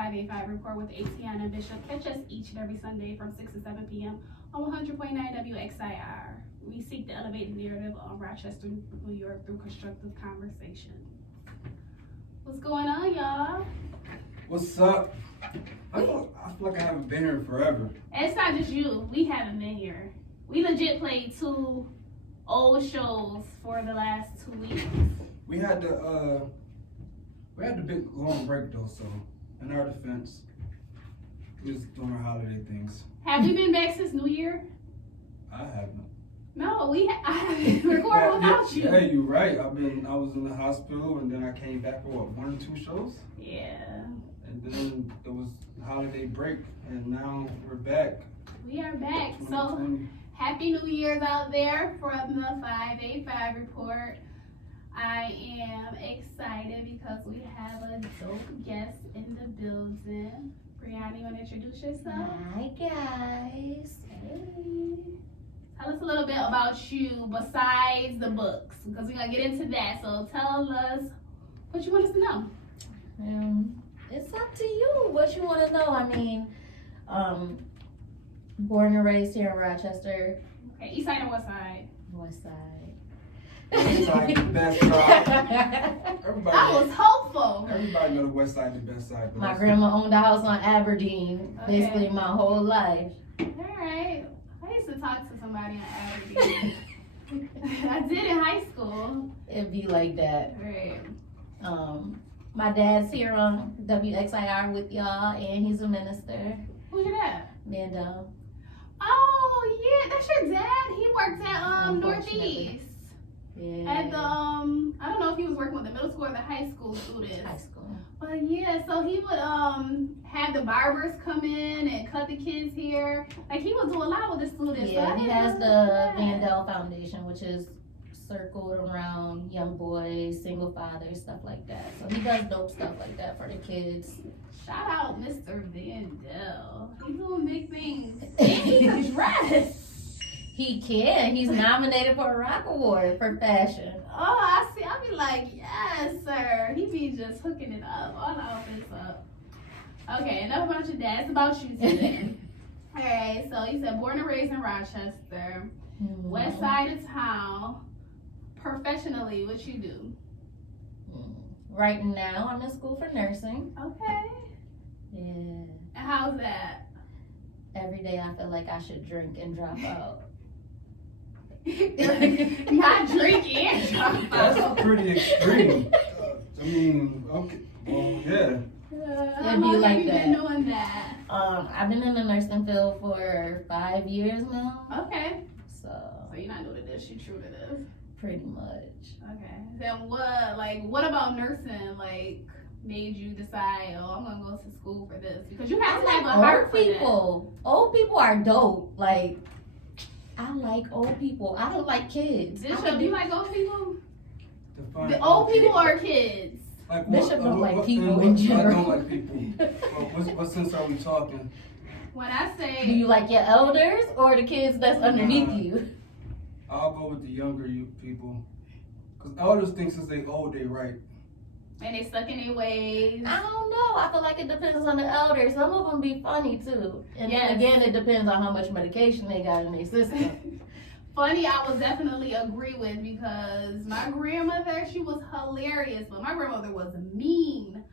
5eight5 Report with ATN and Bishop. Catch us each and every Sunday from 6 to 7 p.m. on 100.9 WXIR. We seek to elevate the narrative on Rochester, New York through constructive conversation. What's going on, y'all? What's up? I feel like I haven't been here forever. And it's not just you. We haven't been here. We legit played 2 old shows for the last 2 weeks. We had the big long break though, so in our defense, we was doing our holiday things. Have we been back since New Year? I haven't. No, I haven't recorded without you. Hey, you're right. I was in the hospital and then I came back for 1 or 2 shows. Yeah. And then there was holiday break, and now we're back. We are back. So happy New Year's out there from the 5eight5 Report. I am excited because we have a dope guest in the building. Breanna, you want to introduce yourself? Hi guys. Hey. Tell us a little bit about you besides the books, because we're going to get into that. So tell us what you want us to know. It's up to you what you want to know. I mean, born and raised here in Rochester. Okay, east side or west side? West side. West side, the best side. Everybody, I was hopeful. Everybody know the west side, the best side. My grandma owned a house on Aberdeen, basically my whole life. All right. I used to talk to somebody on Aberdeen. I did in high school. It'd be like that. Right. My dad's here on WXIR with y'all, and he's a minister. Who's your dad? Mando. Oh yeah, that's your dad. He works at Northeast. Yeah. At the I don't know if he was working with the middle school or the high school students. High school. But yeah, so he would have the barbers come in and cut the kids' hair. Like he would do a lot with the students. Yeah, so he has the Vandell Foundation, which is circled around young boys, single fathers, stuff like that. So he does dope stuff like that for the kids. Shout out Mr. Vandell. He's doing big things. And he can dress. He can. He's nominated for a Roc Award for fashion. Oh, I see. I'll be like, yes, sir. He be just hooking it up. All the outfits up. Okay, enough about your dad. It's about you today. All right, so you said born and raised in Rochester, west side of town. Professionally, what you do? Right now, I'm in school for nursing. Okay. Yeah. And how's that? Every day I feel like I should drink and drop out. Not drink and drop out. That's pretty extreme. I mean, okay. Well, yeah. How long like have you that. been doing that? I've been in the nursing field for 5 years now. Okay. So you're not new to this, you're true to this. pretty much. Okay. Then what about nursing, made you decide, I'm gonna go to school for this? Because you have to have a heart for people. Old people are dope. Like, I like old people. I don't like kids. Bishop, do you like old people? Define The old people or kids? Like Bishop don't like people in general. I don't like people. What sense are we talking? When I say... Do you like your elders or the kids that's underneath you? I'll go with the younger people. Because elders think since they old, they right. And they stuck in their ways. I don't know. I feel like it depends on the elders. Some of them be funny too. And Yes. then again, it depends on how much medication they got in their system. Funny, I would definitely agree with, because my grandmother, she was hilarious, but my grandmother was mean.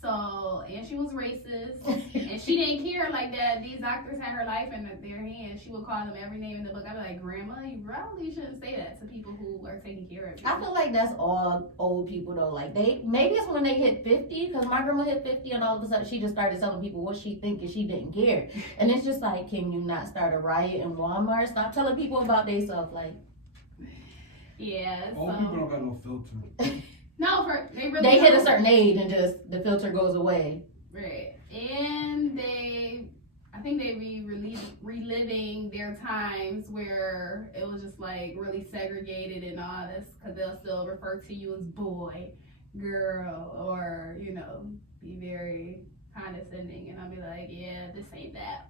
So, and she was racist, and she didn't care like that. These doctors had her life in their hands. She would call them every name in the book. I'd be like, Grandma, you probably shouldn't say that to people who are taking care of you. I feel like that's all old people though. Like maybe it's when they hit 50, because my grandma hit 50 and all of a sudden she just started telling people what she think and she didn't care. And it's just like, can you not start a riot in Walmart? Stop telling people about themselves. Like, yeah. Old people don't got no filter. No, they hit a certain age and just the filter goes away. Right. And I think they be reliving their times where it was just really segregated and all this, because they'll still refer to you as boy, girl, or, be very condescending. And I'll be like, yeah, this ain't that.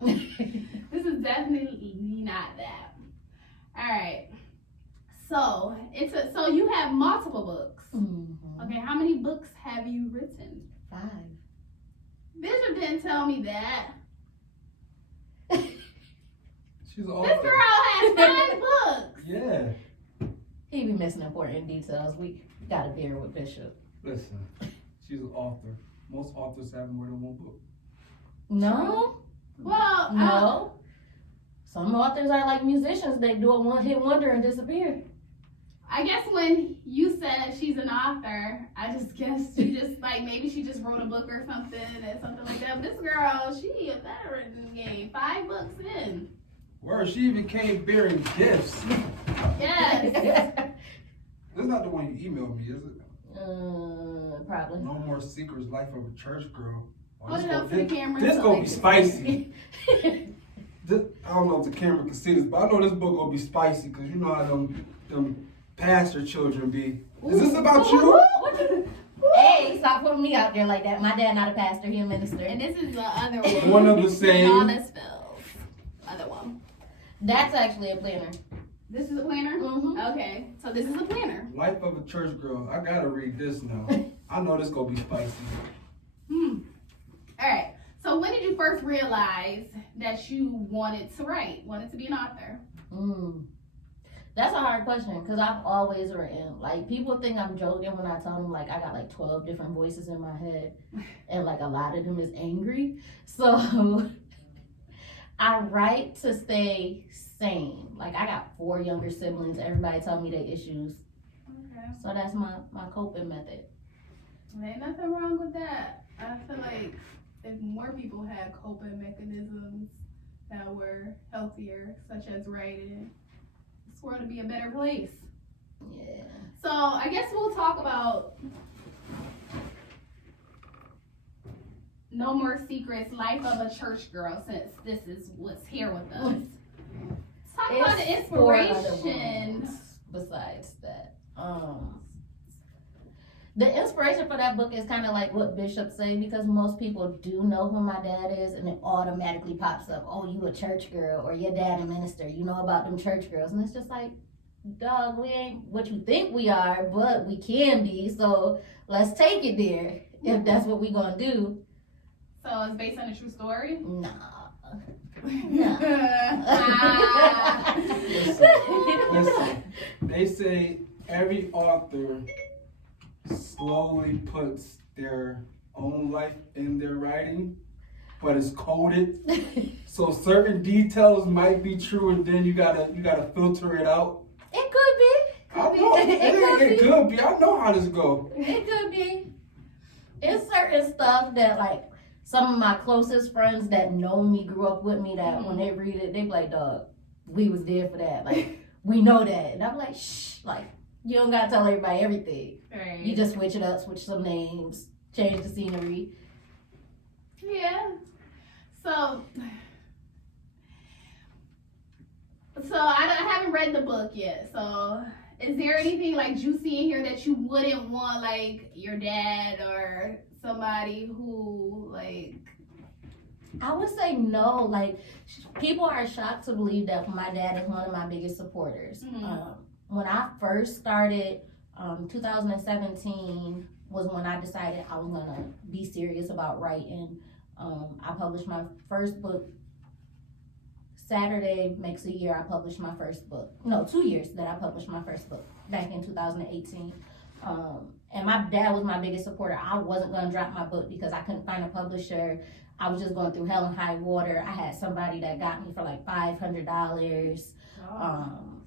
This is definitely not that. All right. So you have multiple books. Mm-hmm. Okay, how many books have you written? 5. Bishop didn't tell me that. She's an This author. girl has 5 books. Yeah. He be missing important details. We gotta bear with Bishop. Listen, she's an author. Most authors have more than one book. No, Well, no. Some authors are like musicians. They do a one-hit wonder and disappear. I guess when you said she's an author, I just guessed she just like maybe she just wrote a book or something and something like that. But this girl, she a veteran in the game. 5 books in. Where she even came bearing gifts. Yes. That's not the one you emailed me, is it? Probably. No More Secrets, Life of a Church Girl. Hold it up for the camera. This so gonna they be can spicy. I don't know if the camera can see this, but I know this book gonna be spicy because you know how them pastor children be. Is this about you? Hey, stop putting me out there like that. My dad not a pastor, he a minister. And this is the other one. One of the same. All that spells. Other one. That's actually a planner. This is a planner? Mm-hmm. Okay. So this is a planner. Life of a Church Girl. I gotta read this now. I know this gonna be spicy. Alright. So when did you first realize that you wanted to write? Wanted to be an author? That's a hard question because I've always written. Like, people think I'm joking when I tell them, like, I got like 12 different voices in my head and like a lot of them is angry. So I write to stay sane. Like, I got 4 younger siblings. Everybody tell me their issues. Okay. So that's my coping method. There ain't nothing wrong with that. I feel like if more people had coping mechanisms that were healthier, such as writing, this world would be a better place. Yeah. So I guess we'll talk about No More Secrets, Life of a Church Girl, since this is what's here with us. Let's talk about the It's 4 other inspiration. ones besides that. The inspiration for that book is kind of like what Bishop say, because most people do know who my dad is, and it automatically pops up. Oh, you a church girl, or your dad a minister. You know about them church girls, and it's just like, dog, we ain't what you think we are, but we can be. So let's take it there if that's what we gonna do. So it's based on a true story? Nah. Listen, they say every author slowly puts their own life in their writing, but it's coded. So certain details might be true, and then you gotta filter it out. It could be. I know it could be. I know how this go. It could be. It's certain stuff that, like, some of my closest friends that know me, grew up with me, that when they read it, they be like, dog, we was there for that. Like, we know that. And I'm like, shh, like, you don't gotta tell everybody everything. Right. You just switch it up, switch some names, change the scenery. Yeah. So I haven't read the book yet. So is there anything like juicy in here that you wouldn't want, like your dad or somebody who like? I would say no. Like, people are shocked to believe that my dad is one of my biggest supporters. When I first started, 2017 was when I decided I was gonna be serious about writing. I published my first book. Saturday makes a year I published my first book. No, 2 years that I published my first book back in 2018. And my dad was my biggest supporter. I wasn't gonna drop my book because I couldn't find a publisher. I was just going through hell and high water. I had somebody that got me for like $500.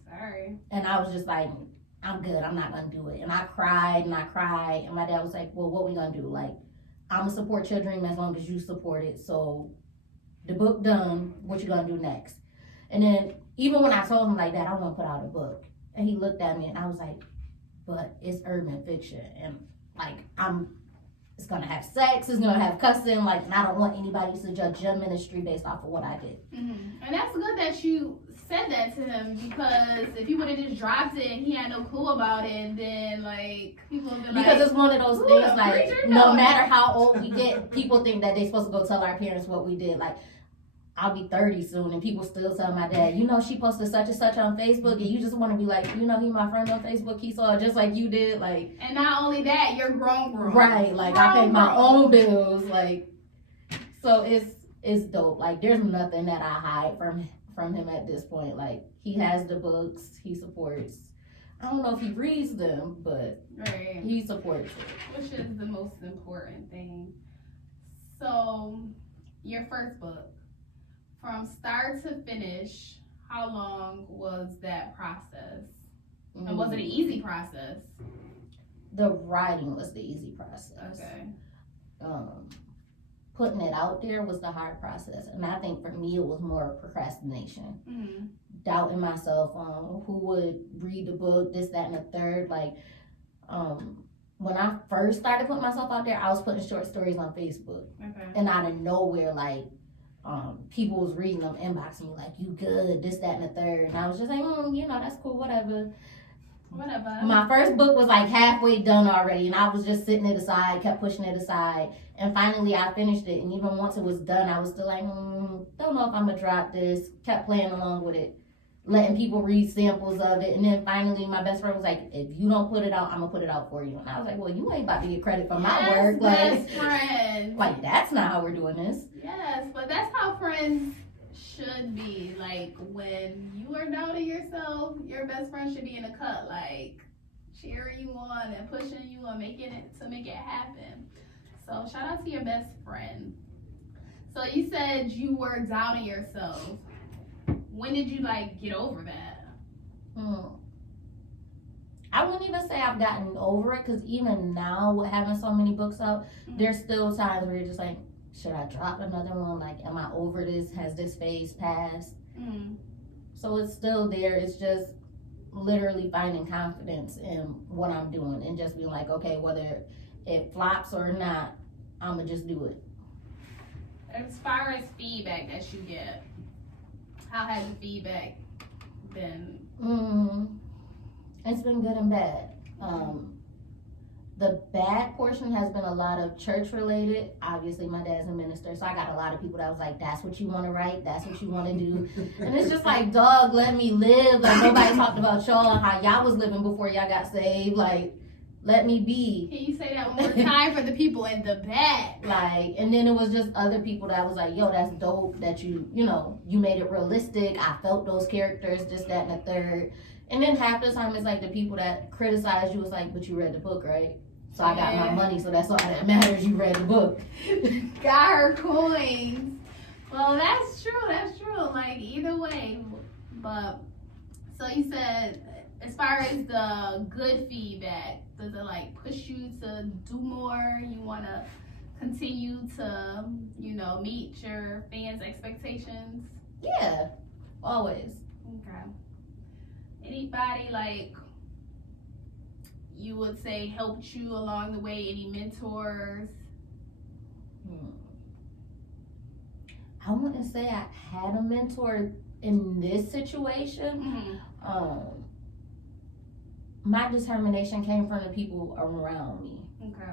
Sorry. And I was just like, I'm good. I'm not gonna do it. And I cried and I cried. And my dad was like, well, what we gonna do? Like, I'm gonna support your dream as long as you support it. So the book done, what you gonna do next? And then even when I told him like that, I want to put out a book. And he looked at me and I was like, but it's urban fiction. And like, it's gonna have sex, it's gonna have cussing, like, and I don't want anybody to judge your ministry based off of what I did. And that's good that you said that to him, because if you would have just dropped it and he had no clue about it, then like people would be like, because it's one of those things, like, preacher no doing? matter how old we get, people think that they're supposed to go tell our parents what we did. Like, I'll be 30 soon and people still tell my dad, you know, she posted such and such on Facebook, and you just want to be like, you know, he my friend on Facebook, he saw it just like you did, like. And not only that, you're grown. Right, like, I pay my own bills, like, So it's dope. Like there's nothing that I hide from him at this point. Like he has the books, he supports. I don't know if he reads them, but Right. he supports it. Which is the most important thing. So, your first book, from start to finish, how long was that process? And was it an easy process? The writing was the easy process. Okay. Putting it out there was the hard process, and I think for me it was more procrastination, Mm-hmm. doubting myself on who would read the book, this, that, and the third. Like, when I first started putting myself out there, I was putting short stories on Facebook, Okay. and out of nowhere, like, people was reading them, inboxing me like, "You good? This, that, and the third." And I was just like, that's cool, whatever. Whatever. My first book was like halfway done already, and I was just sitting it aside, kept pushing it aside, and finally I finished it. And even once it was done, I was still like, don't know if I'm gonna drop this. Kept playing along with it, letting people read samples of it, and then finally my best friend was like, "If you don't put it out, I'm gonna put it out for you." And I was like, "Well, you ain't about to get credit for my work, best friend. like that's not how we're doing this." Yes, but that's how friends should be. Like when you are doubting yourself, your best friend should be in the cut, like cheering you on and pushing you and making it happen. So shout out to your best friend. So you said you were doubting yourself. When did you like get over that? I wouldn't even say I've gotten over it, because even now with having so many books out, there's still times where you're just like, should I drop another one? Like, am I over this? Has this phase passed? Mm-hmm. So it's still there. It's just literally finding confidence in what I'm doing and just being like, okay, whether it flops or not, I'm going to just do it. As far as feedback that you get, how has the feedback been? It's been good and bad. The bad portion has been a lot of church related. Obviously, my dad's a minister, so I got a lot of people that was like, "That's what you want to write. That's what you want to do." And it's just like, dog, let me live. Like nobody talked about y'all and how y'all was living before y'all got saved. Like, let me be. Can you say that one more time for the people in the back? Like, and then it was just other people that was like, "Yo, that's dope that you made it realistic. I felt those characters, this, that, and the third." And then half the time it's like the people that criticize you was like, "But you read the book, right? So I got my money, so that's all that matters. You read the book." Got her coins. Well, that's true. That's true. Like either way, but so you said as far as the good feedback, does it like push you to do more? You want to continue to, meet your fans' expectations? Yeah, always. Okay. Anybody like you would say helped you along the way? Any mentors? I wouldn't say I had a mentor in this situation. Mm-hmm. My determination came from the people around me. Okay.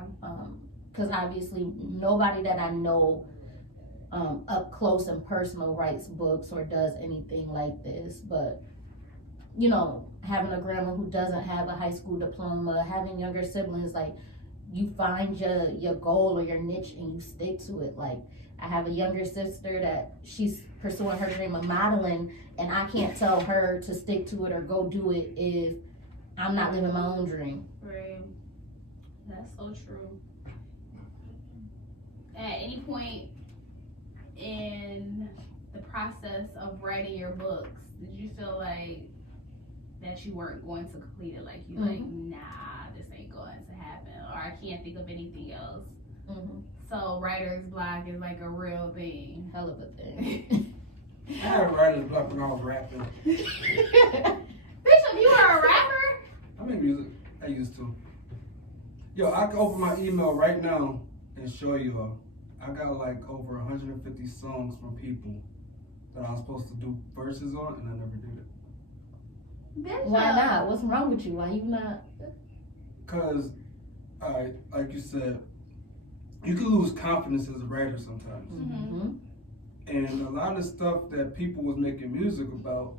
Because obviously nobody that I know up close and personal writes books or does anything like this. But, having a grandma who doesn't have a high school diploma, having younger siblings, like, you find your goal or your niche and you stick to it. Like, I have a younger sister that she's pursuing her dream of modeling, and I can't tell her to stick to it or go do it if I'm not living my own dream. Right. That's so true. At any point in the process of writing your books, did you feel like that you weren't going to complete it? Like you like, nah, this ain't going to happen, or I can't think of anything else. So writer's block is like a real thing. Hell of a thing. I had writer's block when I was rapping. Bishop, you are a rapper? I make music. I used to. Yo, I can open my email right now and show you all. I got like over 150 songs from people that I was supposed to do verses on, and I never did it. Bishop. Why not? What's wrong with you? Why you not? Cause, like you said, you can lose confidence as a writer sometimes. And a lot of stuff that people was making music about,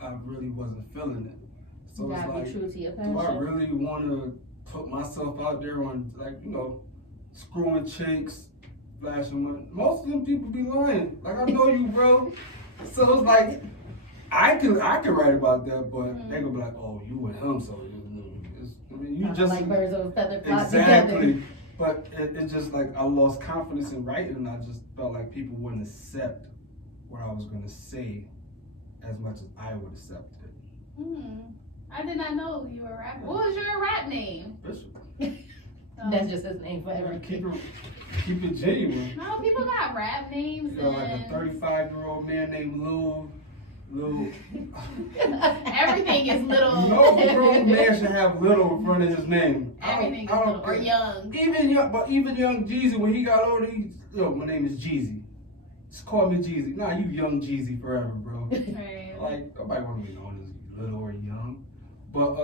I really wasn't feeling it. So You it's gotta like, be true to your passion. do I really want to put myself out there on, like, screwing chicks, flashing money. Most of them people be lying. Like, I know you, bro. So it's like, I can write about that, but they gonna be like, oh, you with him, so you just like birds of a feather flock exactly. together. But it's just like I lost confidence in writing, and I just felt like people wouldn't accept what I was gonna say as much as I would accept it. I did not know you were a rapper. What was your rap name? Bishop. That's just his name for everything. Keep it genuine. No, people got rap names. You know, like a 35-year-old man named Lil. Everything is little. No grown man should have little in front of his name. Everything is little or young. Even young Jeezy, when he got older, my name is Jeezy. Just call me Jeezy. Nah, you young Jeezy forever, bro. Right. Like, nobody want to be known as little or young. But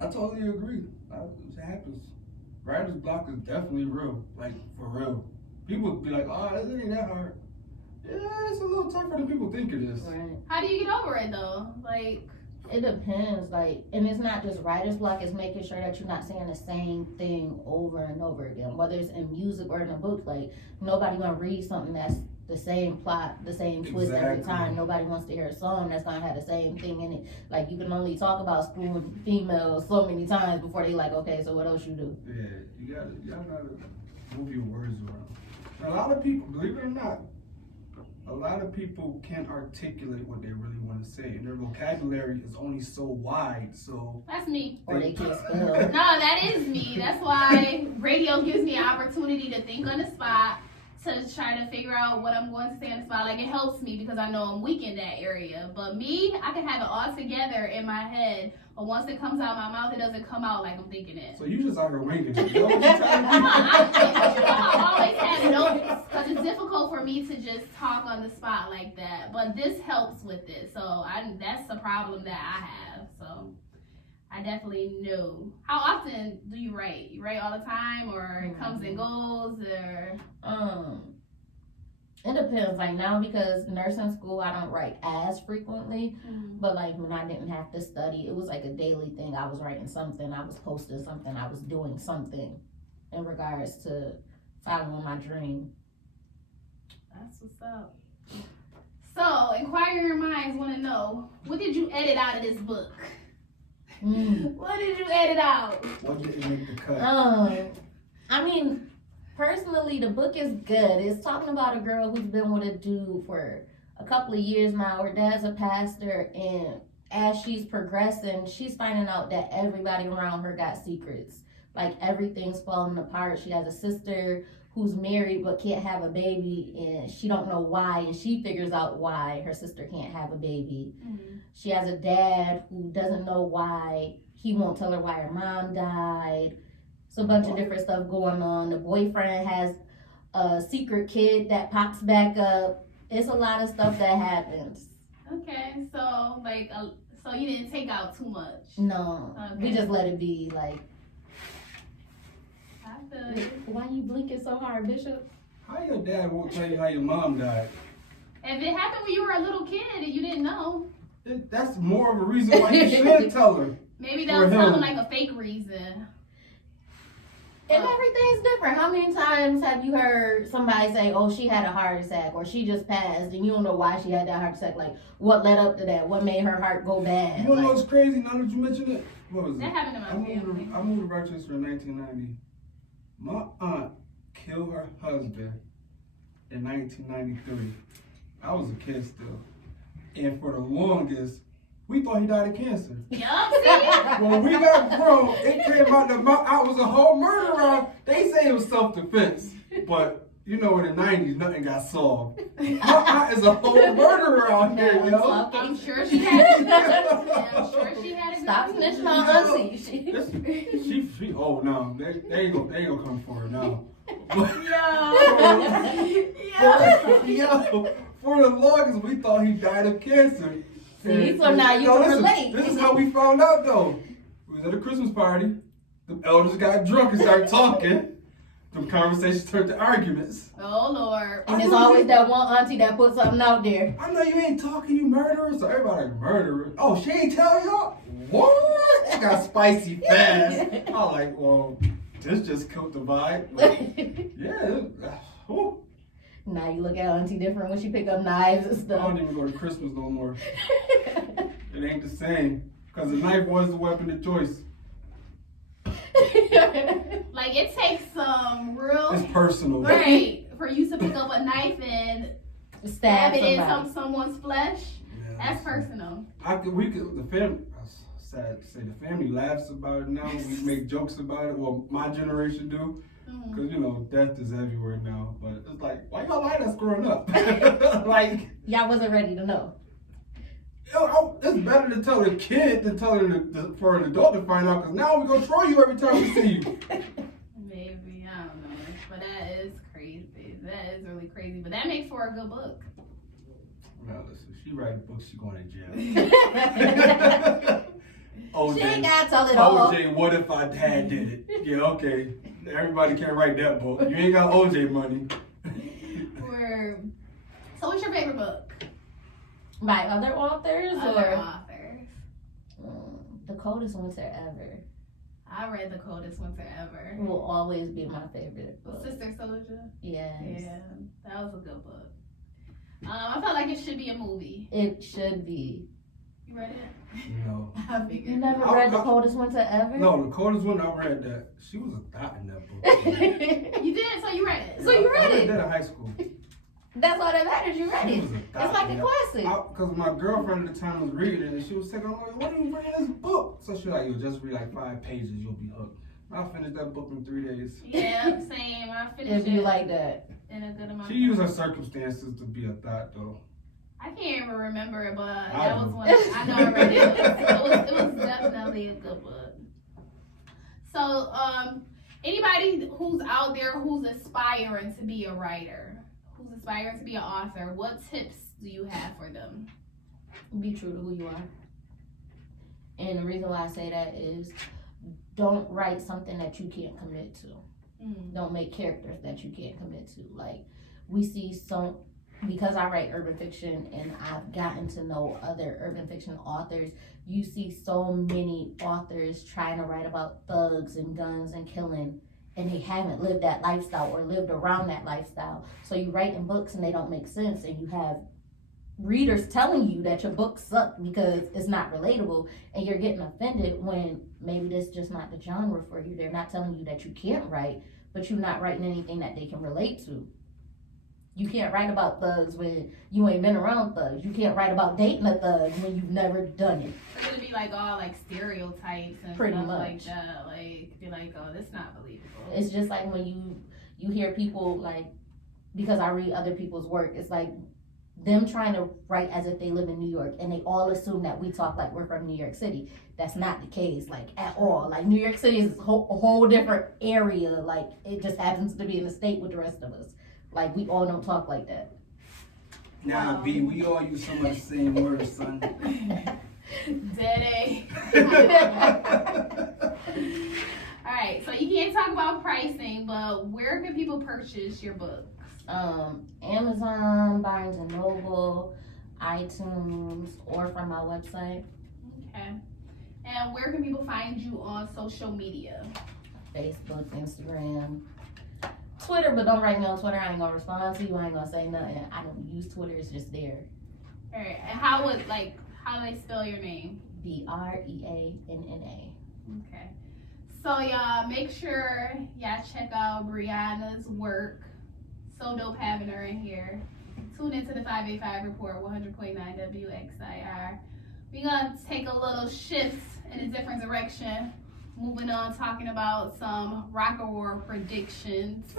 I totally agree. It happens. Writer's block is definitely real. Like, for real. People be like, oh, this ain't that hard. Yeah, it's a little tougher than people think it is. Right. How do you get over it though? Like, it depends, like, and it's not just writer's block, it's making sure that you're not saying the same thing over and over again, whether it's in music or in a book. Like, nobody gonna read something that's the same plot, the same twist every time. Nobody wants to hear a song that's gonna have the same thing in it. Like, you can only talk about screwing females so many times before they like, okay, so what else you do? Yeah, you gotta move your words around. And a lot of people, believe it or not, a lot of people can't articulate what they really want to say, and their vocabulary is only so wide. So that's me. Or they can't spell. No, that is me. That's why radio gives me an opportunity to think on the spot, to try to figure out what I'm going to say on the spot. Like, it helps me because I know I'm weak in that area. But me, I can have it all together in my head, but once it comes out my mouth, it doesn't come out like I'm thinking it. So you just out here winging it. You know what you're telling me? I always have notes because it's difficult for me to just talk on the spot like that. But this helps with it. So that's the problem that I have. So I definitely know. How often do you write? You write all the time, or it comes and goes, or? It depends. Like, now, because nursing school, I don't write as frequently. But like, when I didn't have to study, it was like a daily thing. I was writing something, I was posting something, I was doing something in regards to following my dream. That's what's up. So, inquiring minds want to know, what did you edit out of this book? What did you edit out? What didn't make the cut? I mean, personally, the book is good. It's talking about a girl who's been with a dude for a couple of years now. Her dad's a pastor, and as she's progressing, she's finding out that everybody around her got secrets. Like, everything's falling apart. She has a sister who's married but can't have a baby, and she don't know why, and she figures out why her sister can't have a baby. She has a dad who doesn't know why. He won't tell her why her mom died. So a bunch of different stuff going on. The boyfriend has a secret kid that pops back up. It's a lot of stuff that happens. Okay, so like, so you didn't take out too much. No, we just let it be. Like, I feel you. why you blinking so hard, Bishop? How your dad won't tell you how your mom died? If it happened when you were a little kid and you didn't know, That's more of a reason why you should tell her. maybe they'll tell them like a fake reason. And everything's different. How many times have you heard somebody say, oh, she had a heart attack, or she just passed, and you don't know why she had that heart attack? Like, what led up to that? What made her heart go bad? You know what's crazy now that you mentioned it? What was That it? happened to my family. I moved to Rochester in 1990. My aunt killed her husband in 1993. I was a kid still. And for the longest, we thought he died of cancer. Yup, see? When we got grown, it came out that I was a whole murderer. They say it was self-defense. But, you know, in the 90s, nothing got solved. My aunt is a whole murderer out here, you know? I'm sure she had it. I'm sure she had it. Stop snitching on Auntie. She oh no, they ain't gonna come for her now. Yo, for the longest we thought he died of cancer. See, so now you can relate. This is how we found out though. We was at a Christmas party. The elders got drunk and started talking. The conversations turned to arguments. Oh Lord. And there's always that one auntie that puts something out there. I know you ain't talking, you murderer. So everybody like, murderer. Oh, she ain't tell y'all? What? That got spicy fast. I was like, well, this just killed the vibe. Like, yeah. Whew. Now you look at Auntie different when she pick up knives and I stuff. don't even go to Christmas no more. It ain't the same. Because the knife was the weapon of choice. Like, it takes some real... It's personal. Right. For you to pick up a knife and Stab it in somebody. someone's flesh. Yeah, That's personal. the family, sad to say, the family laughs about it now. We make jokes about it. Well, my generation do. Because, you know, death is everywhere now. But it's like, why y'all like us growing up? Like, Y'all wasn't ready to know. it's better to tell a kid than for an adult to find out. Because now we're going to throw you every time we see you. Maybe, I don't know. But that is crazy. That is really crazy. But that makes for a good book. Now, listen, she write a book, she going to jail. She ain't gotta tell it all. OJ, what if I dad did it? Yeah, okay. Everybody can't write that book. You ain't got OJ money. So what's your favorite book? By other authors Other or authors. The Coldest Winter Ever I read The Coldest Winter Ever. will always be my favorite book. Sister Soldier. Yes. Yeah, that was a good book. I felt like it should be a movie. It should be. You read it? No. I figured. You never read The Coldest Winter Ever? No, the coldest one I read that. She was a thought in that book. You did, so you read it. So you read I read it. that in high school. That's all that matters. You read She it. was a It's thought like in a that- classic. Because my girlfriend at the time was reading it, and she was saying, I'm like, what are you reading this book? So she was like, you'll just read like 5 pages, you'll be hooked. I finished that book in 3 days. Yeah, same. I finished If you it like that. in a good amount She of used her time. circumstances to be a thought, though. I can't even remember it, but I that was do. one. I know I read it. It was definitely a good book. So, anybody who's out there who's aspiring to be a writer, who's aspiring to be an author, what tips do you have for them? Be true to who you are. And the reason why I say that is don't write something that you can't commit to. Don't make characters that you can't commit to. Like, we see some, because I write urban fiction and I've gotten to know other urban fiction authors, you see so many authors trying to write about thugs and guns and killing, and they haven't lived that lifestyle or lived around that lifestyle. So you write in books and they don't make sense, and you have readers telling you that your book sucked because it's not relatable, and you're getting offended when maybe this is just not the genre for you. They're not telling you that you can't write, but you're not writing anything that they can relate to. You can't write about thugs when you ain't been around thugs. You can't write about dating a thug when you've never done it. It's gonna be like all like stereotypes and Pretty stuff much. like that. Like, be like, oh, that's not believable. It's just like when you hear people, like, because I read other people's work, it's like them trying to write as if they live in New York, and they all assume that we talk like we're from New York City. That's not the case, like, at all. Like, New York City is a whole different area. Like, it just happens to be in the state with the rest of us. Like, we all don't talk like that. Nah, B, we all use some of the same words, son. Dead A. All right, so you can't talk about pricing, but where can people purchase your books? Amazon, Barnes and Noble, iTunes, or from my website. Okay. And where can people find you on social media? Facebook, Instagram, Twitter, but don't write me on Twitter. I ain't gonna respond to you. I ain't gonna say nothing. I don't use Twitter. It's just there. All right. And how do they spell your name? Breanna. Okay. So y'all make sure y'all check out Breanna's work. So dope having her in here. Tune into the 5eight5 report, 100.9 WXIR. We're gonna take a little shift in a different direction. Moving on, talking about some Roc Award predictions.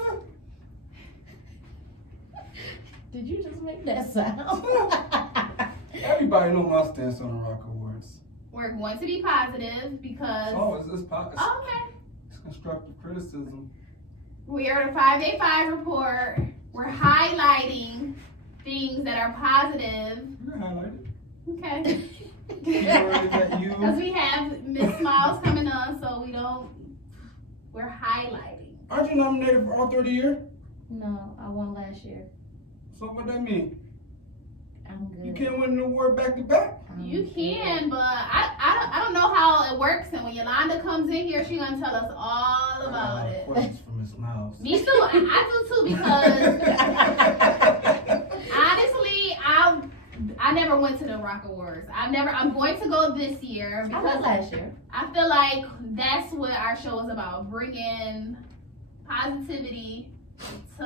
Did you just make that sound? Everybody know my stance on the Roc Awards. We're going to be positive because It's okay. It's constructive criticism. We are the 5eight5 report. We're highlighting things that are positive. You're highlighted. Okay. You. Because we have Miss Smiles coming on, so we're highlighting. Aren't you nominated for Author of the Year? No, I won last year. So what that mean? I'm good. You can't win an award back to back? You can, but I don't know how it works. And when Yolanda comes in here, she's gonna tell us all all about it. Questions from Miss Miles. Me too. I do too because honestly, I never went to the Roc Awards. I'm going to go this year I because went last year. I feel like that's what our show is about, bringing positivity to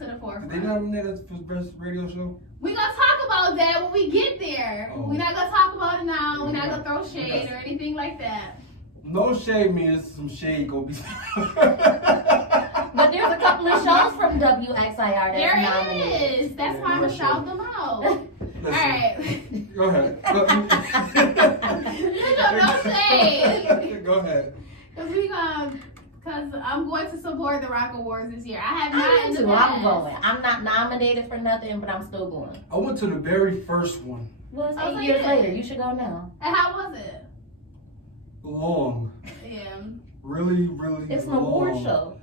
the forefront. They nominated for best radio show. We gonna talk about that when we get there. Oh. We're not gonna talk about it now. We're not gonna throw shade or anything like that. No shade means some shade go be. But there's a couple of shows from WXIR that's There nominated. is. That's Yeah, why I'm no gonna shout them out. Listen, All right. Go ahead. No shade. Go ahead. Cause I'm going to support the Roc Awards this year. I have I'm not in the too. I'm past. going. I'm not nominated for nothing, but I'm still going. I went to the very first one. Well, it's Oh, 8 so years you later. did. You should go now. And how was it? Long. Yeah. Really It's an long. award show.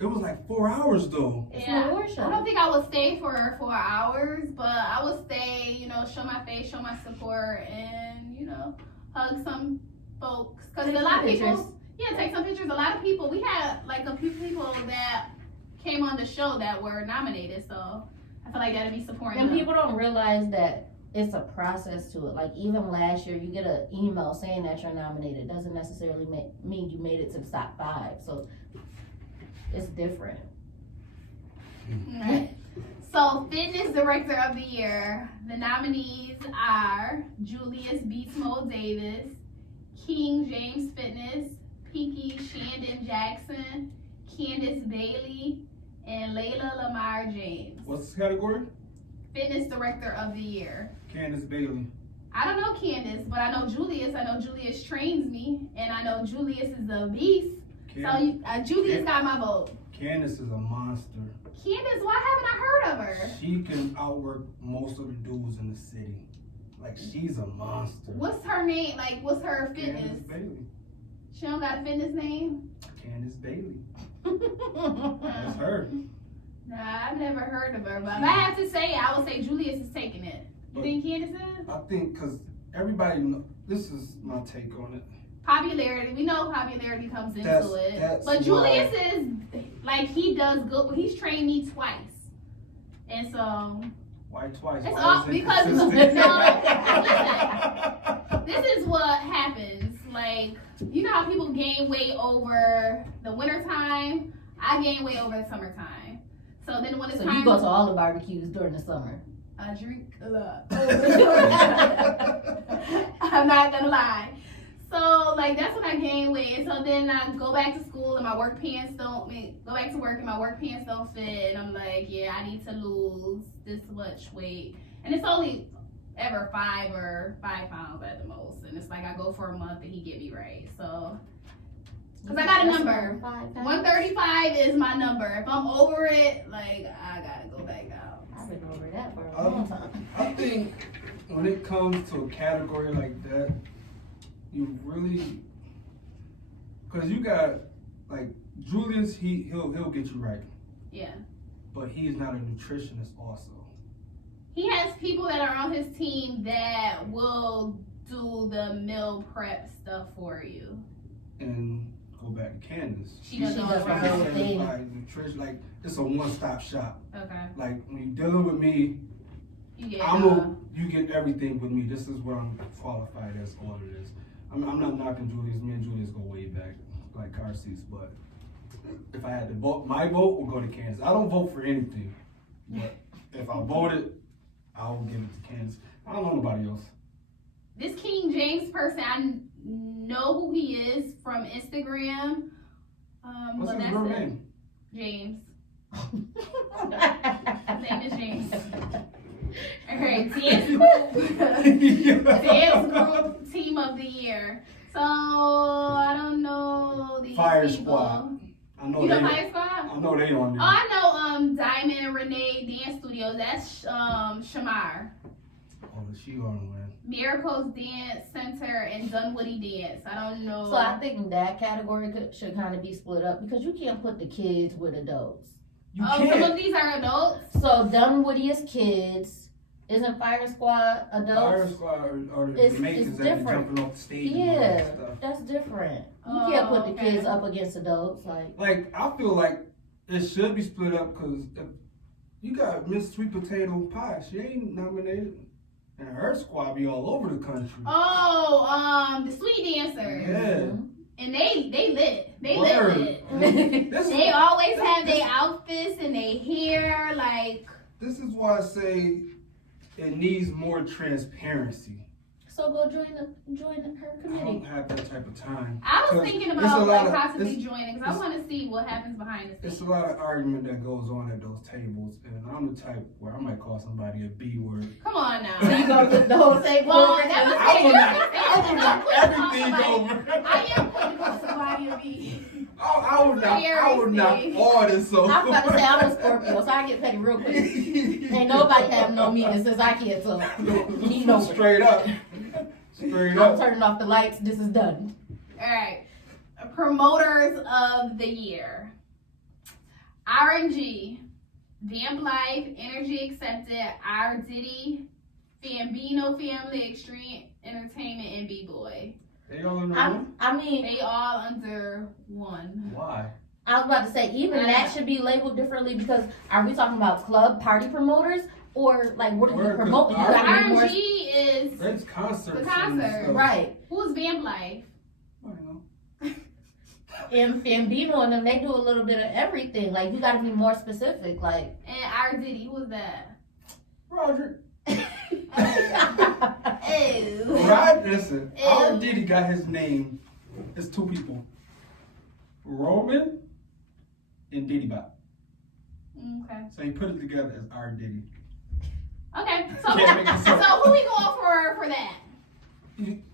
It was like 4 hours though. It's Yeah. an award show. I don't think I would stay for 4 hours, but I would stay, show my face, show my support, and, hug some folks. Because a Take lot some of people, pictures. take some pictures. A lot of people, we had like a few people that came on the show that were nominated, so I feel like that'd be supporting And them. people don't realize that it's a process to it. Like even last year, you get an email saying that you're nominated. Doesn't necessarily mean you made it to the top 5. So it's different. Right. So, Fitness Director of the Year. The nominees are Julius Beatsmo Davis, King James Fitness, Pinky Shandon Jackson, Candace Bailey, and Layla Lamar James. What's the category? Fitness Director of the Year. Candace Bailey. I don't know Candace, but I know Julius. I know Julius trains me, and I know Julius is a beast. So Julius got my vote. Candace is a monster. Candace, why haven't I heard of her? She can outwork most of the dudes in the city. Like, she's a monster. What's her name? Like, what's her fitness? Candace Bailey. She don't got a fitness name? Candace Bailey. That's her. Nah, I've never heard of her. But if I have to say, I would say Julius is taking it. You think Candace is? I think because everybody this is my take on it. Popularity. We know popularity comes into it. That's But Julius is, like, he does good. He's trained me twice. And so, Why twice? it's Why all is it because, consistent? this is what happens. Like, you know how people gain weight over the winter time? I gain weight over the summertime. So then when it's So time you go to all the barbecues during the summer. I drink a lot. I'm not gonna lie. So like that's when I gain weight. And so then I go back to school and my work pants go back to work and my work pants don't fit. And I'm like, yeah, I need to lose this much weight. And it's only ever 5 pounds at the most. And it's like I go for a month and he get me right. So because I got a number. 135 is my number. If I'm over it, like I gotta go back down. I've been over that for a long time. I think when it comes to a category like that, you really, because you got like Julius, he'll get you right, Yeah. but he's not a nutritionist also. He has people that are on his team that will do the meal prep stuff for you. And go back to Candace. She does all the around. whole thing. Like nutrition, like it's a one-stop shop. Okay. Like when you're dealing with me, You get you get everything with me. This is what I'm qualified as all of this. I'm not knocking Julius. Me and Julius go way back, like car seats. But if I had to vote, my vote will go to Kansas. I don't vote for anything, but if I voted, I will give it to Kansas. I don't know nobody else. this King James person. I know who he is from Instagram. What's but his that's real it. name? James. His name is James. Alright, dance group team of the year. So I don't know these Fire people. Squad. I know You know they. Fire Squad? I know they on Oh, there. I know Diamond Renee Dance Studios. That's Shamar. Oh, she on there. Miracles Dance Center and Dunwoody Dance. I don't know. So I think that category should kind of be split up because you can't put the kids with adults. You some can't. of these are adults. So Dunwoody is kids, Isn't Fire Squad adults? Fire Squad are the It's Jamaicans that be different. jumping off the stage and all Yeah, that stuff. that's different. You Oh, can't put the okay. kids up against adults. Like, I feel like it should be split up because you got Miss Sweet Potato Pie. She ain't nominated. And her squad be all over the country. Oh, the Sweet Dancers. Yeah. And they lit. They Word. lit. This They is, always have their outfits and their hair, like. this is why I say it needs more transparency. So go join her I committee. don't have that type of time. I was 'Cause thinking it's a about lot like of- possibly it's- joining because I want to see what happens behind the It's scenes. a lot of argument that goes on at those tables, and I'm the type where I might call somebody a B word. Come on now. So you gonna put the whole table Well, over that there? was- I will knock everything over. I am putting somebody to be. I would knock all this over. I was about to say I'm a Scorpio, so I get petty real quick. Ain't nobody have no meaning since I get so he knows. Straight up. Straight I'm up. turning off the lights. This is done. All right. Promoters of the year. RNG, Vamp Life, Energy Accepted, R. Diddy, Fambino Family, Extreme Entertainment, and B-Boy. They all in the room? I mean, They all under one. Why? I was about to say even that should be labeled differently because are we talking about club party promoters or like what are you Word, 'cause promoting? You gotta be more RNG is That's concerts. The concert, and stuff. right. who's Vamp Life? I don't know. And Fambino and them, they do a little bit of everything. Like you gotta be more specific. Like And R. Diddy, who's that? Roger. Ew. Listen, Ew. R. Diddy got his name. It's two people. Roman and Diddy Bop. Okay. So he put it together as R. Diddy. Okay. So, Can't make it so so- who we going for that?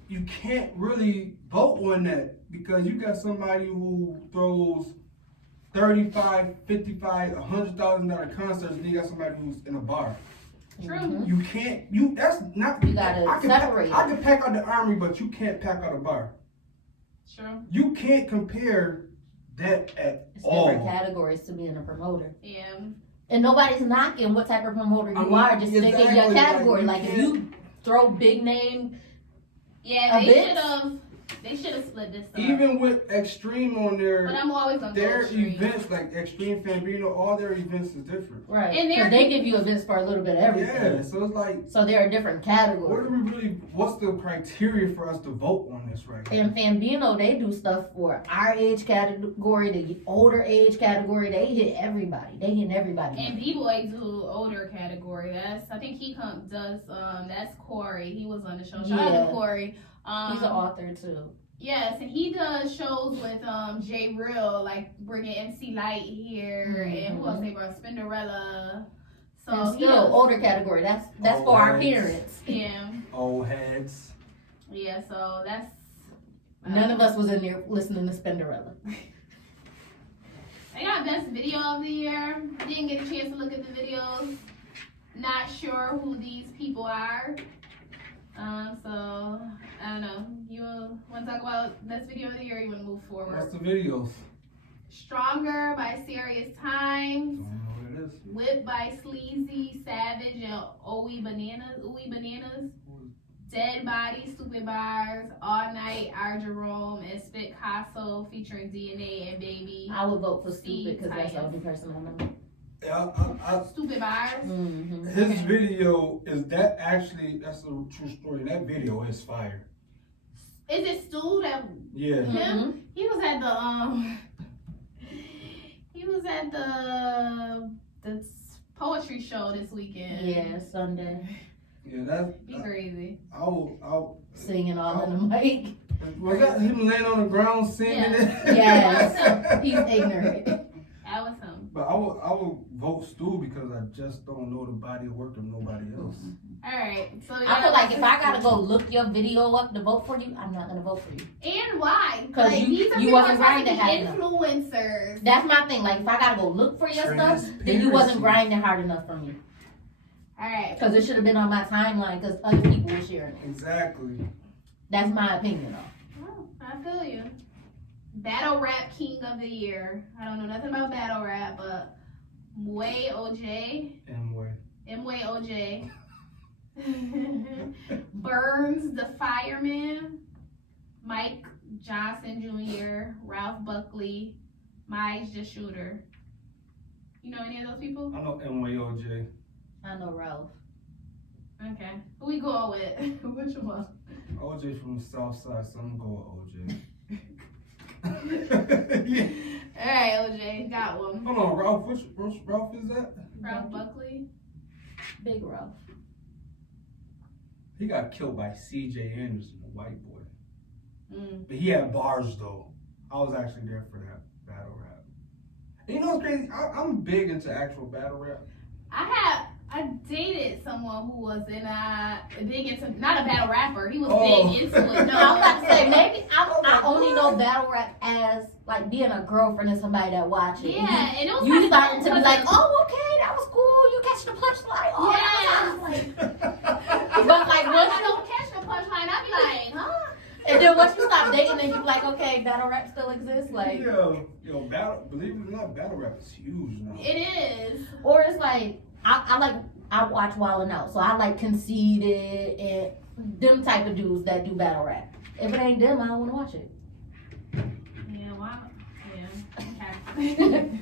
You can't really vote on that because you got somebody who throws $35, $55, $100,000 concerts, and you got somebody who's in a bar. True. Mhm. You can't. That's not. You gotta I can separate I it. can pack out the army, but you can't pack out a bar. True. You can't compare that at It's all. different categories to being a promoter. Yeah. And nobody's knocking what type of promoter you I mean, are. Just stick in your exactly, category. like, Like you if you throw big name, Yeah, they Events? should have. They should have split this up. Even with Extreme on but their I'm always gonna go Extreme. events, like Extreme Fambino, all their events is different. right? And Because they give you events for a little bit of everything. Yeah, so it's like, So they're a different category. what's the criteria for us to vote on this right now? And Fambino, they do stuff for our age category, the older age category. They hit everybody. They hit everybody. And B-Boy do older category. I think he does. That's Corey. He was on the show. Shout out Yeah. to Corey. He's an author too. Yes, and he does shows with J Real, like bringing MC Light here, and who else they brought? Spinderella. So And he still does. older category. That's Old for our heads. parents. Yeah, Old heads. yeah. So that's. None of us was in there listening to Spinderella. I got best video of the year. Didn't get a chance to look at the videos. Not sure who these people are. So I don't know. You want to talk about best video of the year? Or you want to move forward? What's the videos? Stronger by Serious Times. Don't know what it is. Whip by Sleazy, Savage, and Ooey Bananas. Dead Body, Stupid Bars, All Night, R. Jerome, and Spit Castle featuring DNA and Baby. I would vote for Stupid because that's the only person I know. Yeah, Stupid Bars. Mm-hmm. his video that's a true story. That video is fire. Is it Stu that Yeah. him? He was at the poetry show this weekend. Yeah, Sunday. Yeah, that's. Be crazy. I'll. Singing all in the mic. Was that him laying on the ground singing Yeah. it? Yes. He's ignorant. That was him. But I will vote Stu because I just don't know the body of work of nobody else. Alright. So I feel like if I gotta go look your video up to vote for you, I'm not gonna vote for you. And why? 'Cause Like, you- these are you people wasn't supposed to be grinding hard enough. influencers. That's my thing. Like if I gotta go look for your stuff, then you wasn't Transparency. grinding hard enough for me. Alright. Because it should have been on my timeline because other people were sharing it. Exactly. That's my opinion though. Oh, I feel you. Battle Rap King of the Year. I don't know nothing about battle rap, but Mway OJ. Anyway. Mway OJ. Burns the Fireman, Mike Johnson Jr., Ralph Buckley, Mize the Shooter. You know any of those people? I know NYOJ. I know Ralph. Okay. Who we going with? Which one? OJ from the South Side, so I'm going with OJ. Yeah. Alright, OJ, got one. Hold on, Ralph. Which Ralph is that? Ralph Buckley. Big Ralph. He got killed by C.J. Anderson, a white boy. Mm. But he had bars though. I was actually there for that battle rap. And you know what's crazy? I'm big into actual battle rap. I dated someone who was big into, not a battle rapper. He was big into it. No, I was about to say, maybe I only know battle rap as like being a girlfriend of somebody that watch it. Yeah, and it was you like starting to be like, oh, okay, that was cool. You catch the punchline. Oh, yeah. But like once I you don't catch the punchline, I be like, huh? and then once you stop dating, then you be like, okay, battle rap still exists. Like, yo, believe it or not, battle rap is huge now. It is. or it's like I watch Wildin' Out, so I like Conceited and them type of dudes that do battle rap. If it ain't them, I don't want to watch it. Yeah, wow. Yeah. Okay.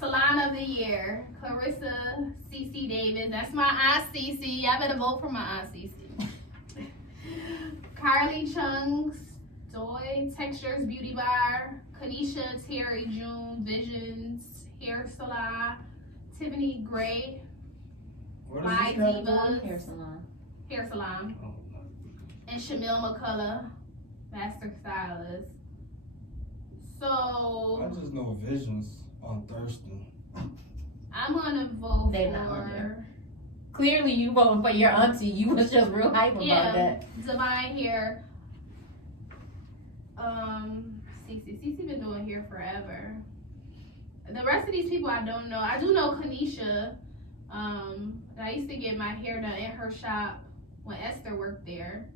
Salon of the Year, Clarissa CC Davis. That's my Aunt CC. Y'all better vote for my Aunt CC. Carly Chung's Doy, Textures Beauty Bar, Kanisha Terry June, Visions Hair Salon, Tiffany Gray, What is My this category? Divas Hair salon. Oh, no. and Shamil McCullough, Master Stylist. I So just know Visions on Thurston. I'm gonna vote They not on for there. Clearly, you voting for your auntie. You was just real hype about that. Divine Hair. Cece been doing hair forever. The rest of these people I don't know. I do know Kanisha. I used to get my hair done in her shop when Esther worked there.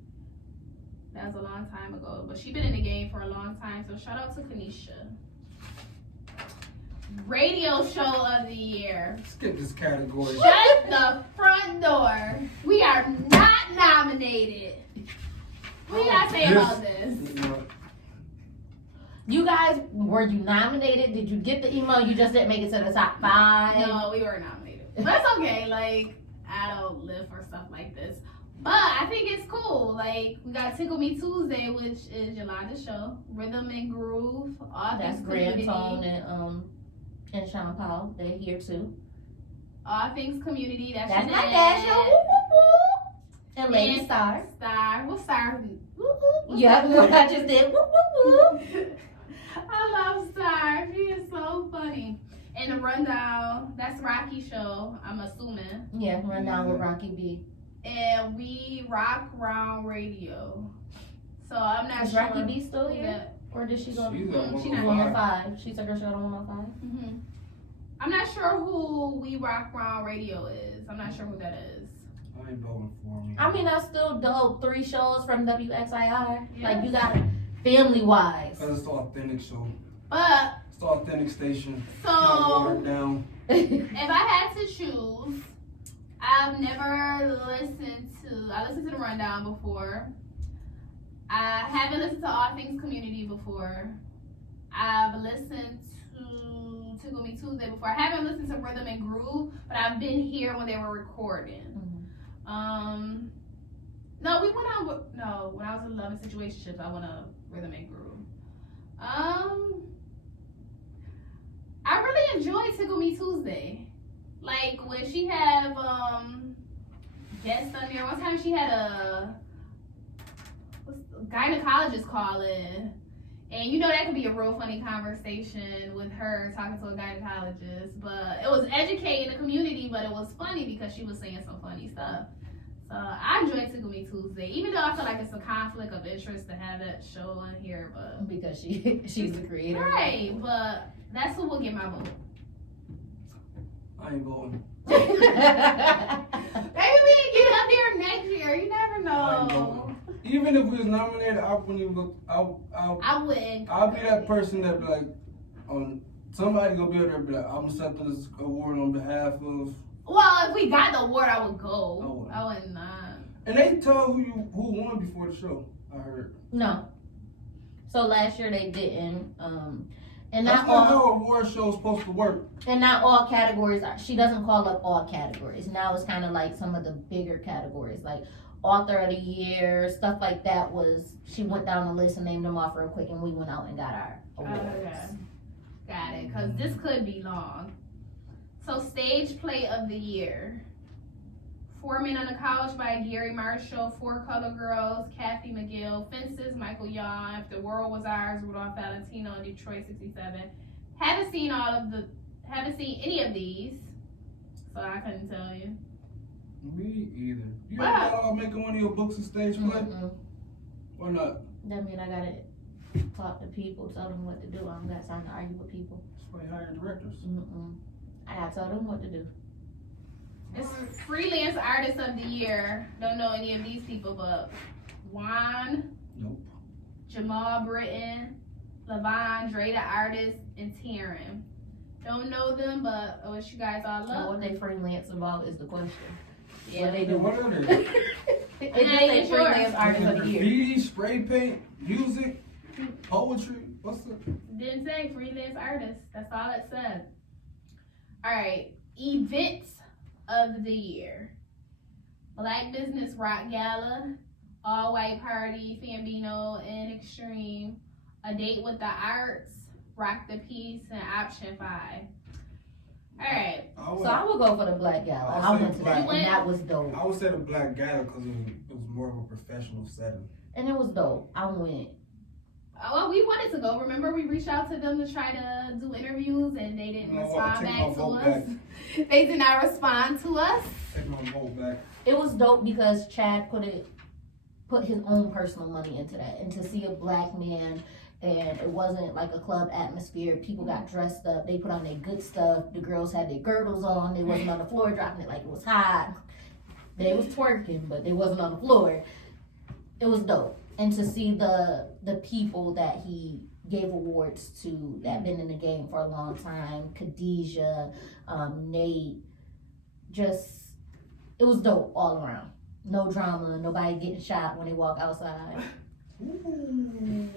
That was a long time ago, but she's been in the game for a long time. So shout out to Kanisha. Radio Show of the Year. Skip this category. Shut the front door. We are not nominated. What do you gotta say about this? You guys, were you nominated? Did you get the email? You just didn't make it to the top 5? No, we were nominated. But it's okay. Like, I don't live for stuff like this. But I think it's cool. Like, we got Tickle Me Tuesday, which is Yolanda's show. Rhythm and Groove. All That's Things Grand Community. Tone and Sean Paul. They're here too. All Things Community. That's my Jeanette. dad show. Woo, woo, woo. And Lady Star. Star. What Star? Yeah, what I just did. Woo, woo, woo. I love Star. She is so funny. And the Rundown, that's Rocky show, I'm assuming. Yeah, Run Down with Rocky B. And we Rock Round Radio. So I'm not Is sure. Rocky B still who here? that- Or did she go She's to on She not 105? She took her show to 105? Mhm. I'm not sure who We Rock Round Radio is. I'm not sure who that is. I ain't voting for me. I mean, that's still dope. 3 shows from WXIR. Yeah. Like, you got it family-wise. Because it's the authentic show. But, It's the authentic station. so, Not watered down. if I had to choose, I've never listened to, I listened to the Rundown before. I haven't listened to All Things Community before. I've listened to Tickle Me Tuesday before. I haven't listened to Rhythm and Groove, but I've been here when they were recording. No, we went on, no, when I was in Love and Situationships, I went on Rhythm and Groove. I really enjoyed Tickle Me Tuesday. Like, when she had, guests on there, one time she had a gynecologist call in. And you know that could be a real funny conversation with her talking to a gynecologist. But it was educating the community, but it was funny because she was saying some funny stuff. So I enjoyed Tickle Me Tuesday, even though I feel like it's a conflict of interest to have that show on here. But Because she's the creator. right, but that's who will get my vote. I ain't voting. Maybe we can get up there next year. You never I ain't know. voting. Even if we was nominated, I wouldn't even look. I wouldn't. I'll be that person that be like, somebody gonna be able to be like, I'm accepting this award on behalf of. Well, if we got the award, I would go. I won. I would not. And they told who won before the show. I heard. No. So last year they didn't. And That's not all. not how award shows supposed to work. And not all categories are. She doesn't call up all categories. Now it's kind of like some of the bigger categories, like author of the year, stuff like that. She went down the list and named them off real quick, and we went out and got our awards. Okay. Got it. Because this could be long. So stage play of the year. 4 Men on the Couch by Gary Marshall. 4 Color Girls, Kathy McGill. Fences, Michael Yon. If the World Was Ours, Rudolph Valentino and Detroit 67. Haven't seen any of these, so I couldn't tell you. Me either. You Wow. ever making one of your books a stage play? Or not? That mean I gotta talk to people, tell them what to do. I don't got time to argue with people. That's why you hire directors. I gotta tell them what to do. It's Freelance Artist of the Year. Don't know any of these people, but Juan, Nope. Jamal Britton, Levon, Dre the Artist, and Taryn. Don't know them, but I wish you guys all Now, luck. what they freelance about is the question. Yeah. What they do? What are they? It And just that say is yours. freelance artist of the year. Graffiti, spray paint, music, poetry. What's the? Didn't say freelance artist. That's all it said. All right. Events of the year. Black Business Rock Gala, All White Party, Fambino and Extreme, A Date with the Arts, Rock the Peace, and Option 5. All right. So I would go for the Black Gala. I went to that, and that was dope. I would say the Black Gala because it was more of a professional setting. And it was dope. I went. Well, we wanted to go. Remember, we reached out to them to try to do interviews, and they didn't respond back to us. They did not respond to us. Take my vote back. It was dope because Chad put his own personal money into that, and to see a black man, and it wasn't like a club atmosphere. People got dressed up. They put on their good stuff. The girls had their girdles on. They wasn't on the floor dropping it like it was hot. They was twerking, but they wasn't on the floor. It was dope. And to see the people that he gave awards to that been in the game for a long time, Khadijah, Nate, just, it was dope all around. No drama, nobody getting shot when they walk outside. Ooh.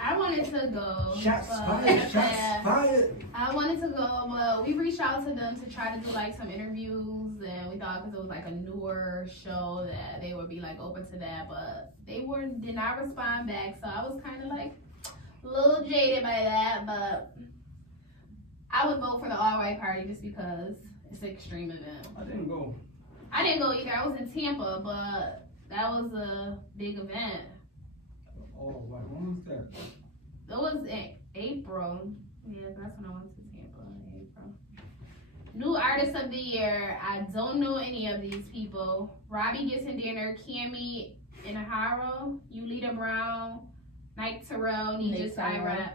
I wanted to go. Shots but fired, like shots I said, fired. I wanted to go, but we reached out to them to try to do like some interviews, and we thought because it was like a newer show that they would be like open to that, but they did not respond back. So I was kind of like a little jaded by that, but I would vote for the All White Party just because it's an extreme event. I didn't go. I didn't go either. I was in Tampa, but that was a big event. Oh, like when was that? It was in April. Yeah, that's when I went to Tampa in April. New Artist of the Year. I don't know any of these people. Robbie Gibson Dinner, Cammy Inaharo, Yulita Brown, Nike Terrell, Nija Tyrap.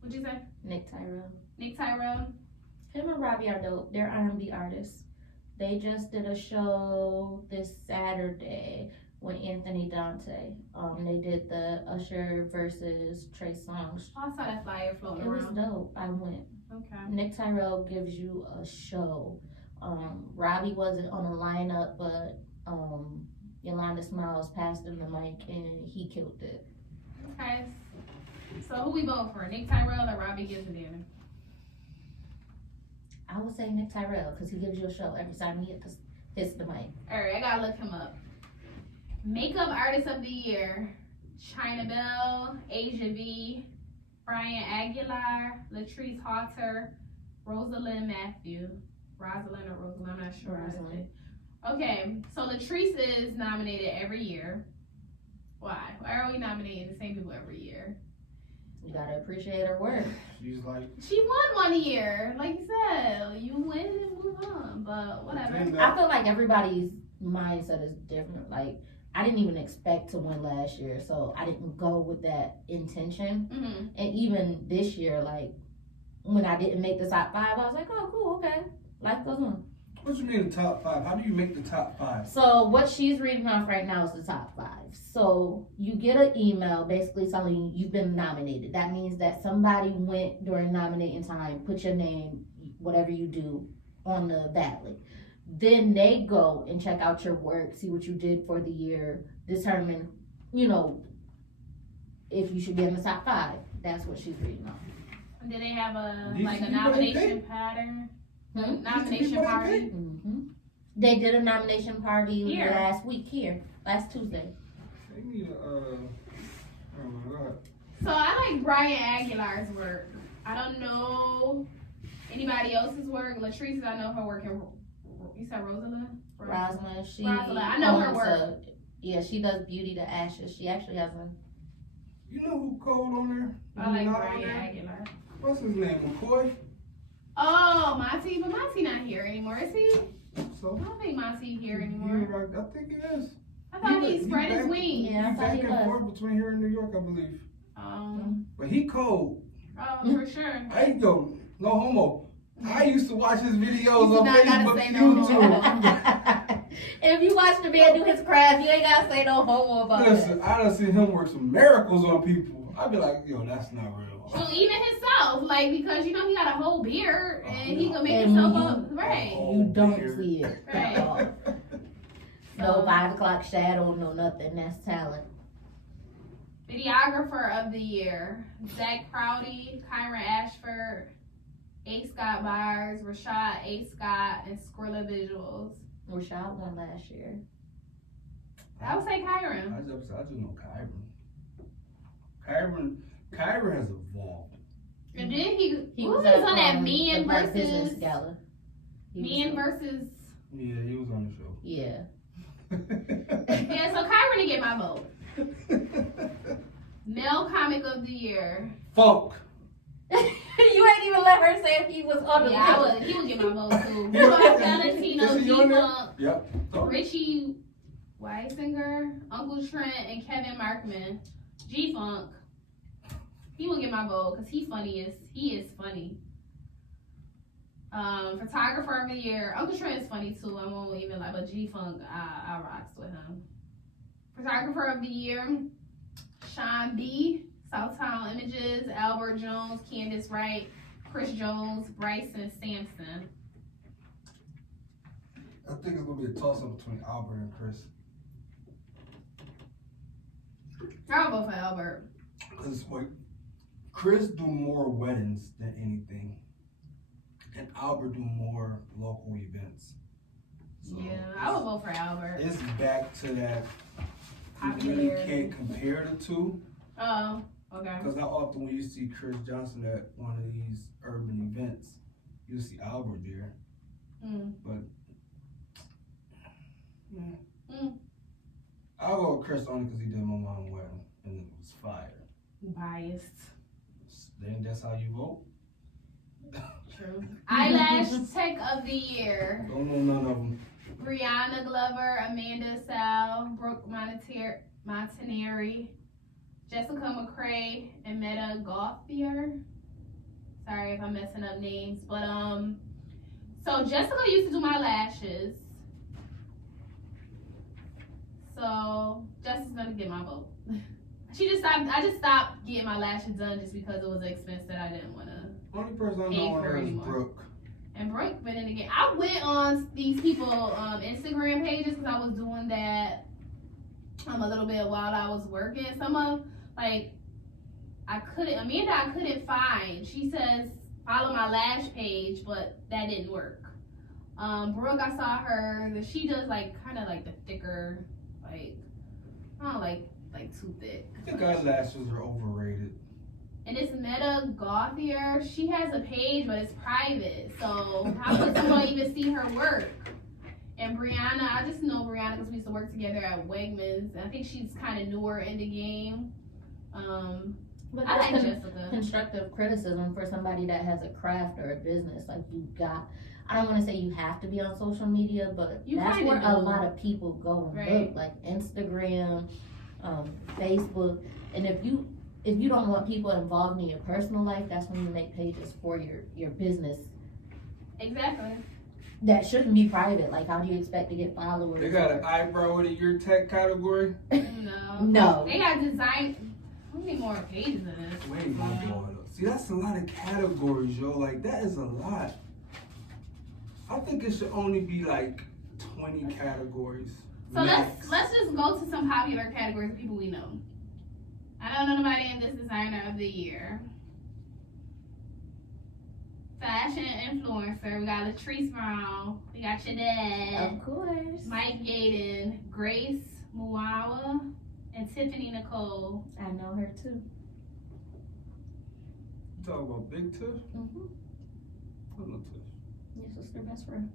What'd you say? Nick Tyrell. Nick Tyrell? Him and Robbie are dope. They're R&B artists. They just did a show this Saturday with Anthony Dante. They did the Usher versus Trey Songz. Oh, I saw that flyer floating It was around. dope. I went. Okay. Nick Tyrell gives you a show. Robbie wasn't on the lineup, but Yolanda Smiles passed him the mic and he killed it. Okay. So who we vote for? Nick Tyrell or Robbie Gibson Dinner? I would say Nick Tyrell because he gives you a show every time he hits the mic. Alright, I gotta look him up. Makeup Artist of the Year. China Bell, Asia V, Brian Aguilar, Latrice Halter, Rosalind Matthew. Rosalind or Rosalind, I'm not sure. Rosalind. Okay, so Latrice is nominated every year. Why? Why are we nominating the same people every year? You gotta appreciate her work. She's like. She won one year. Like you said, you win and move on, but whatever. I feel like everybody's mindset is different. Like, I didn't even expect to win last year, so I didn't go with that intention. Mm-hmm. And even this year, like, when I didn't make the top 5, I was like, oh, cool, okay. Life goes on. What you mean the top 5? How do you make the top 5? So what she's reading off right now is the top 5. So you get an email basically telling you you've been nominated. That means that somebody went during nominating time, put your name, whatever you do, on the ballot. Then they go and check out your work, see what you did for the year, determine, you know, if you should be in the top 5. That's what she's reading on. Did they have a These like a people nomination pattern? Hmm? Nomination party? Mm-hmm. They did a nomination party Here. last week here, last Tuesday. They need a, oh my God. So I like Brian Aguilar's work. I don't know anybody else's work. Latrice, I know her work in, you said Rosalind? Rosalind, she Rosalind, I know her owns work. yeah, she does Beauty to Ashes. She actually has a. You know who called on there? I like Who not on Brian there? Aguilar. What's his name? McCoy? Oh, Monty, but Monty not here anymore, is he? So? I don't think Monty here Yeah, anymore. I think he is. I thought he He spread his back- wings. Yeah, I He's thought back he and was. forth between here and New York, I believe. But he cold. For sure. Yo, no homo. I used to watch his videos You on do not gotta Facebook say and no YouTube. If you watch the man do his craft, you ain't gotta say no homo about Listen, it. I done seen him work some miracles on people. I'd be like, yo, that's not real. Well, even himself, like, because, you know, he got a whole beard, and he can make And himself you- up. Right. You don't Weird. see it Right. at all. No 5 o'clock shadow, no nothing. That's talent. Videographer of the year: Zach Prouty, Kyron Ashford, A. Scott Byers, Rashad A. Scott, and Skrilla Visuals. Rashad won last year. I would say Kyron. I just know Kyron. Kyron has evolved. And then he was at, on that the men Black Business versus Gala. He was men on- versus. Yeah, he was on the show. Yeah. Yeah, so Kyron to get my vote. Male comic of the year. Funk. You ain't even let her say if he was on the Yeah, list. he would get my vote too. Yeah. Valentino, Is he on there? G-Funk, Yep. Richie Weisinger, Uncle Trent, and Kevin Markman. G-Funk. He will get my vote because he is funny. Photographer of the year. Uncle Trent is funny too. I won't even lie, but G-Funk, I rocks with him. Photographer of the year. Sean B. Southtown Images, Albert Jones, Candace Wright, Chris Jones, Bryson Sampson. I think it's gonna be a toss up between Albert and Chris. I'll vote for Albert. Cause like Chris do more weddings than anything, and Albert do more local events. So Yeah, I would vote for Albert. it's back to that. You really Popularity. can't compare the two. Oh, okay. Because not often when you see Chris Johnson at one of these urban events, you see Albert there. But I'll go with Chris only because he did my mom's wedding and it was fire. Biased. Then that's how you vote. True. Eyelash Tech of the Year. Don't know none of them. Breanna Glover, Amanda Sal, Brooke Montanari, Jessica McCrae, and Meta Gauthier. Sorry if I'm messing up names, but so Jessica used to do my lashes. So Jessica's gonna get my vote. I just stopped getting my lashes done just because it was an expense that I didn't wanna. Only person I Pay know on for there is anymore. Brooke. And Brooke been in the game. I went on these people Instagram pages because I was doing that a little bit while I was working. Some of Amanda I couldn't find. She says follow my lash page, but that didn't work. Brooke, I saw her. She does kind of the thicker, I don't like too thick. I think eyelashes are overrated. And it's Meta Gauthier. She has a page, but it's private. So how could someone even see her work? And Breanna, I just know Breanna because we used to work together at Wegmans. I think she's kind of newer in the game. But I like that's Jessica. constructive criticism for somebody that has a craft or a business. I don't want to say you have to be on social media, but You that's kinda where do. a lot of people go and Right. look, like Instagram, Facebook. And if you don't want people involved in your personal life, that's when you make pages for your business. Exactly. That shouldn't be private. Like, how do you expect to get followers? They got an eyebrow of the year tech category. No. No. They got design. How many more pages in this? Way more blow it up. See, that's a lot of categories, yo. Like, that is a lot. I think it should only be like 20 categories. So max. let's just go to some popular categories of people we know. I don't know nobody in this designer of the year. Fashion influencer. We got Latrice Brown. We got your dad. Of course. Mike Gaden, Grace Muawa, and Tiffany Nicole. I know her too. You talking about Big Tiff? Mm-hmm. I don't know Tiff. Your sister best friend.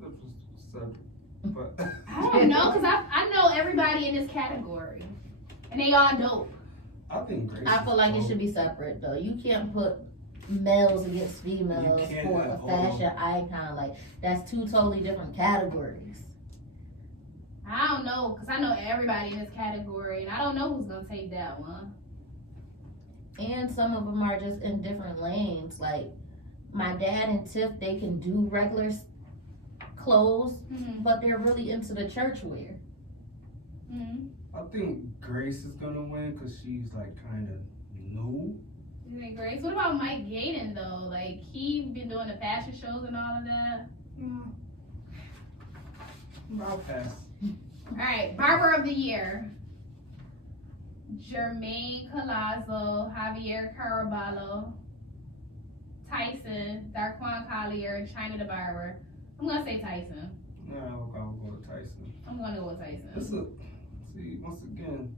That was separate. But I don't know, because I know everybody in this category. And they all dope. I think Grace. I feel like it dope. should be separate though. You can't put males against females You can't for at a all. fashion icon. Like that's two totally different categories. I don't know, because I know everybody in this category. And I don't know who's going to take that one. And some of them are just in different lanes. Like my dad and Tiff, they can do regular clothes, Mm-hmm. but they're really into the church wear. Mm-hmm. I think Grace is gonna win because she's like kind of new. You think Grace? What about Mike Gaden, though? Like, he been doing the fashion shows and all of that. I'll pass. All right, Barber of the Year. Jermaine Colazzo, Javier Caraballo, Tyson, Darquan Collier, China the Barber. I'm going to say Tyson. Yeah, I'll go with Tyson. I'm going to go with Tyson. See, once again,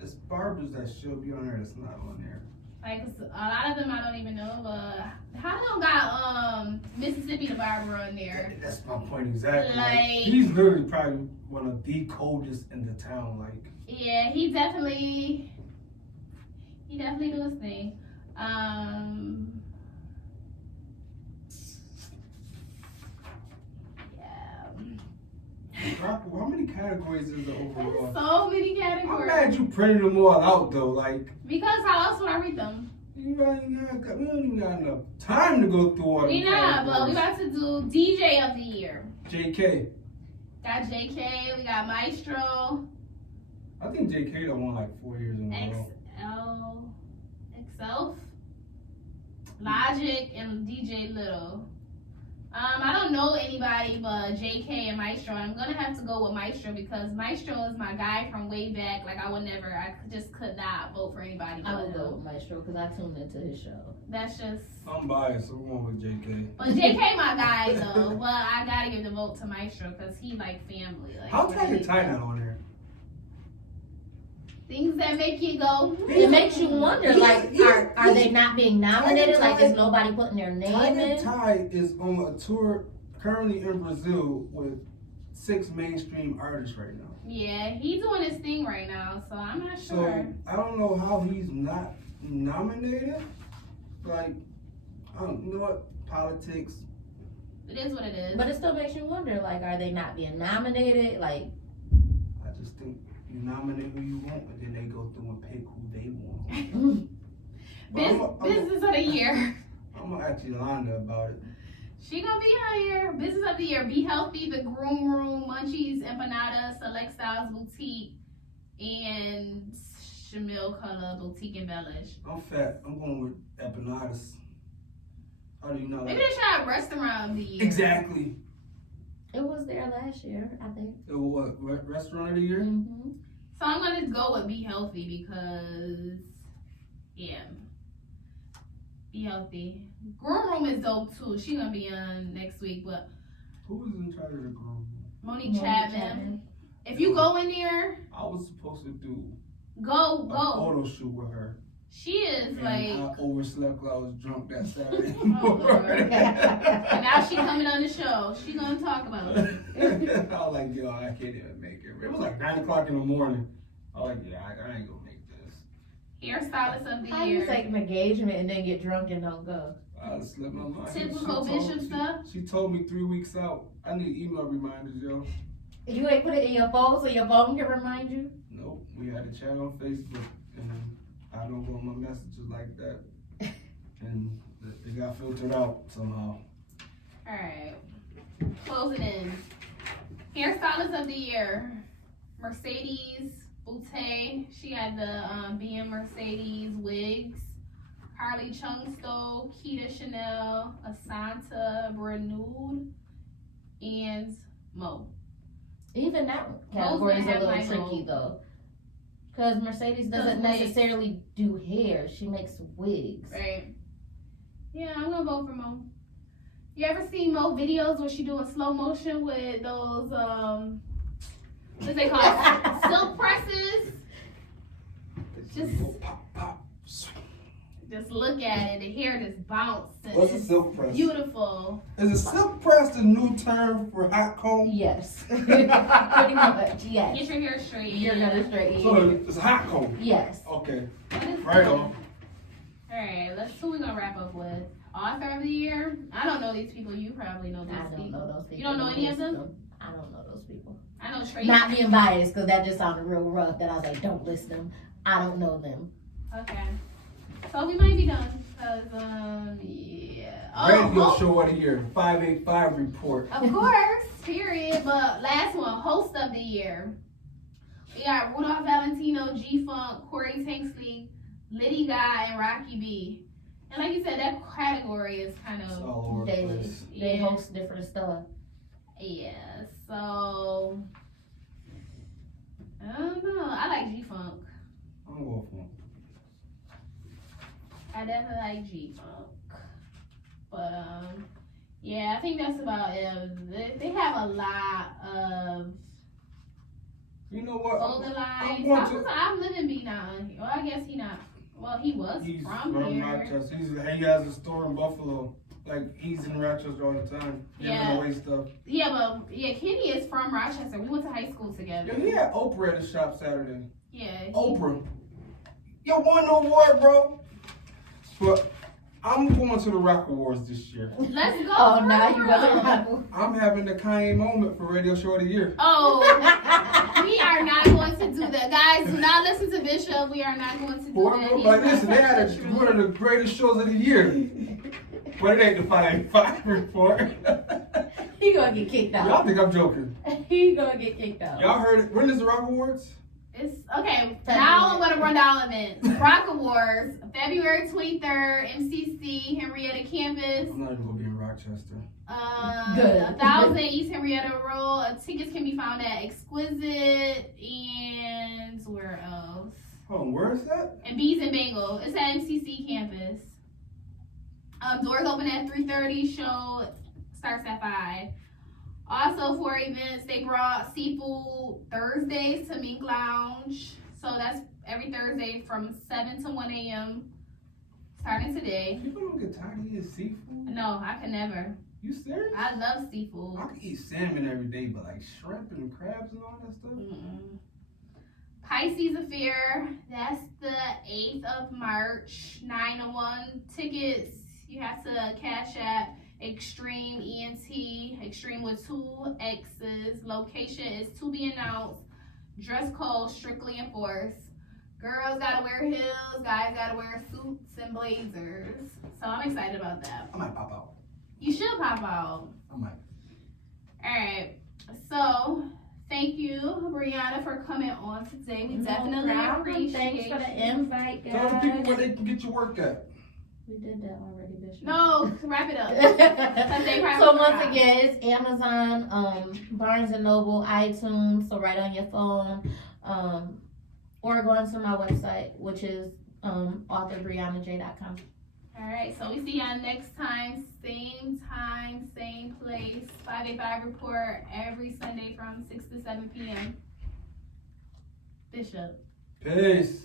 it's barbers that should be on there that's not on there. Like, a lot of them I don't even know, but how they don't got Mississippi the Barber on there? That's my point exactly. Like- He's literally probably one of the coldest in the town. Like, Yeah, he definitely do his thing. how many categories is there overall? There's so many I'm categories. mad you printed them all out though. Like, Because how else would I read them? we don't even got enough time to go through all We the not, but we categories. about to do DJ of the Year. JK. Got JK, we got Maestro, I think JK done won like 4 years in a row. XL, Logic, and DJ Little. I don't know anybody but JK and Maestro. I'm gonna have to go with Maestro because Maestro is my guy from way back. Like I just could not vote for anybody but I would go him. with Maestro because I tuned into his show. That's just. I'm biased, so we're going with JK. But JK my guy though. But I gotta give the vote to Maestro because he like family. Like, How's really Tiger Ty not on there? Things that make you go. It makes you wonder, like, are they not being nominated? Like, is Tiger- nobody putting their name Tiger in? Ty is on a tour currently in Brazil with 6 mainstream artists right now. Yeah, he's doing his thing right now, so I'm not So sure. I don't know how he's not nominated. Like, I don't know what politics. It is what it is. But it still makes you wonder, like, are they not being nominated? Like, I just think you nominate who you want, and then they go through and pick who they want. But Business of the Year. I'm gonna ask Yolanda about it. She gonna be on here. Business of the Year. Be Healthy, The Groom Room, Munchies, Empanada, Select Styles Boutique, and Shamil Color Boutique Embellish. I'm fat. I'm going with empanadas. How do you know Maybe that? they should have Restaurant of the Year. Exactly. it was there last year, I think. It was what, restaurant of the year? Mm-hmm. So I'm gonna go with Be Healthy because, yeah. Be Healthy. Groom Room is dope too. She gonna be on next week, but Who was in charge of the group? Monique Chapman. If you go in there, I was supposed to do go. a photo shoot with her. She is And like, I overslept because I was drunk that Saturday oh, Lord. morning. And now she coming on the show. She gonna talk about it. I was like, yo, I can't even make it. It was like 9 o'clock in the morning. I was like, yeah, I ain't gonna make this. Hairstylist of the How do you Year. take an engagement and then get drunk and don't go? I slipped my mind. Typical Bishop stuff. She told me 3 weeks out. I need email reminders, yo. You ain't put it in your phone so your phone can remind you? Nope. We had a chat on Facebook, and I don't go on my messages like that. And it got filtered out somehow. Alright. Closing in. Hairstylist of the Year. Mercedes Boutte. She had the BM Mercedes wigs. Carly Chungsto, Keita Chanel, Asanta, Breanna, and Mo. Even that category is a have little my tricky own. though. Because Mercedes doesn't Wigs. necessarily do hair. She makes wigs. Right. Yeah, I'm gonna vote for Mo. You ever see Mo videos where she doing slow motion with those what they call it? Silk presses? Just Pop, pop. just look at it, the hair just bounces. What's a silk press? Beautiful. Is a silk press the new term for hot comb? Yes. Pretty much, yes. Get your hair straight. You're gonna straighten. So it's a hot comb. Yes. Okay. What is Right this? on. Alright, who we gonna wrap up with? Author of the year? I don't know these people. You probably know these I don't people. know those people. You don't know any of them? I don't know those people. I know Tracy. Not being biased, because that just sounded real rough. That I was like, don't list them. I don't know them. Okay. So we might be done. Cause yeah. Radio show of the year, 5eight5 report. Of course, period. But last one, host of the year. We got Rudolph Valentino, G-Funk, Corey Tanksley, Liddy Guy, and Rocky B. And like you said, that category is kind It's of all over the They place. they host different stuff. yeah. So I don't know. I like G-Funk. I'm going for him. I definitely like G-Funk. But yeah, I think that's about it. They have a lot of You know what? older lines. going to- I'm living B now. Well, I guess he not. Well, he was He's from from here. Rochester. He has a store in Buffalo. Like, he's in Rochester all the time. Giving Yeah. away stuff. Yeah, but yeah, Kenny is from Rochester. We went to high school together. Yo, he had Oprah at the shop Saturday. Yeah. Oprah. Yo, won no award, bro. But I'm going to the Roc Awards this year. Let's go. Oh, for now real. you wasn't I'm having the Kanye moment for Radio Show of the Year. Oh, we are not going to do that. Guys, do not listen to Bishop. We are not going to do that. He's Like, not listen, they had such a one of the greatest shows of the year. But it ain't the 5eight5 report. He gonna get kicked Y'all out. think I'm joking. He gonna get kicked out. Y'all heard it. When is the Roc Awards? It's okay. Now I'm gonna run down events. Roc Awards, February 23rd, MCC, Henrietta Campus. I'm not even going to be in Rochester. Good. 1000 East Henrietta Road. Tickets can be found at Exquisite and where else? Hold on, where is that? And Bees and Bagel. It's at MCC campus. Doors open at 3:30. Show starts at 5. Also for events, they brought seafood Thursdays to Mink Lounge. So that's every Thursday from 7 to 1 a.m. starting today. People don't get tired of eating seafood. No, I could never. You serious? I love seafood. I can eat salmon every day, but like shrimp and crabs and all that stuff. Mm-mm. Pisces Affair, that's the 8th of March, 9 to 1. Tickets, you have to cash app Extreme ENT, Extreme with 2 X's. Location is to be announced. Dress code strictly enforced. Girls gotta wear heels, guys gotta wear suits and blazers. So I'm excited about that. I might pop out. You should pop out. I might. Alright, so thank you, Breanna, for coming on today. We definitely appreciate Thanks for the you. invite, Tell the people where guys. they can get your work at. We did that already, Bishop. No, wrap it up. They probably So once forgot. again, it's Amazon, Barnes and Noble, iTunes, so right on your phone, or go onto my website, which is authorbriannaj.com. All right, so we see y'all next time, same place. 5eight5 report every Sunday from 6 to 7 p.m. Bishop. Peace.